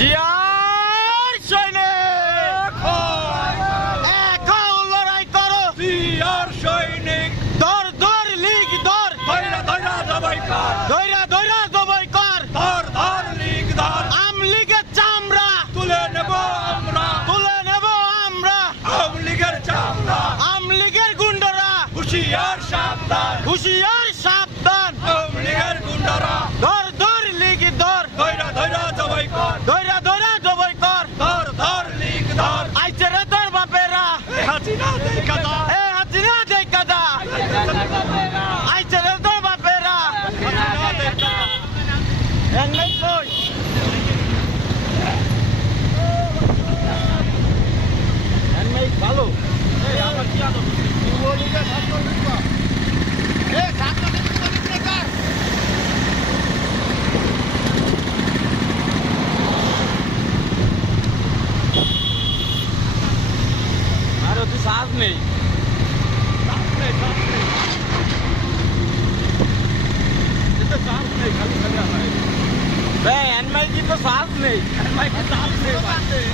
জিয়ার সৈনিক এখন লড়াই করো জিয়ার সৈনিক ধর ধর লিগ ধর ধৈরা ধৈরা জবাই কর ধৈরা ধৈরা জবাই কর ধর ধর লিগ ধর আমলিগের চামড়া তুলে নেব আমরা তুলে নেব আমরা আওয়ামী লীগের চামড়া আমলিগের গুন্ডরা হুশিয়ার সাবধান হুশিয়ার সাবধান আওয়ামী লীগের গুন্ডারা ধর ধর লিগ ধর ধৈরা ধৈরা জবাই কর ধৈরা ধৈরা জবাই কর ধর ধর লিগ ধর আইছে রে তোর বাপেরা হাসিনা দেখা দা এ হাতিনা দেখা দা আইছে রে তোর বাপেরা হাসিনা দেখা এঙ্গাই কই এঙ্গাই ভালো এই আমার কি আদব যুবলীগের ছাত্র নেতা এ ছাত্র নেতা আর তো সাজ নেই এনমাই কি তো সাজ নেই এনমাই কি সাজ নেই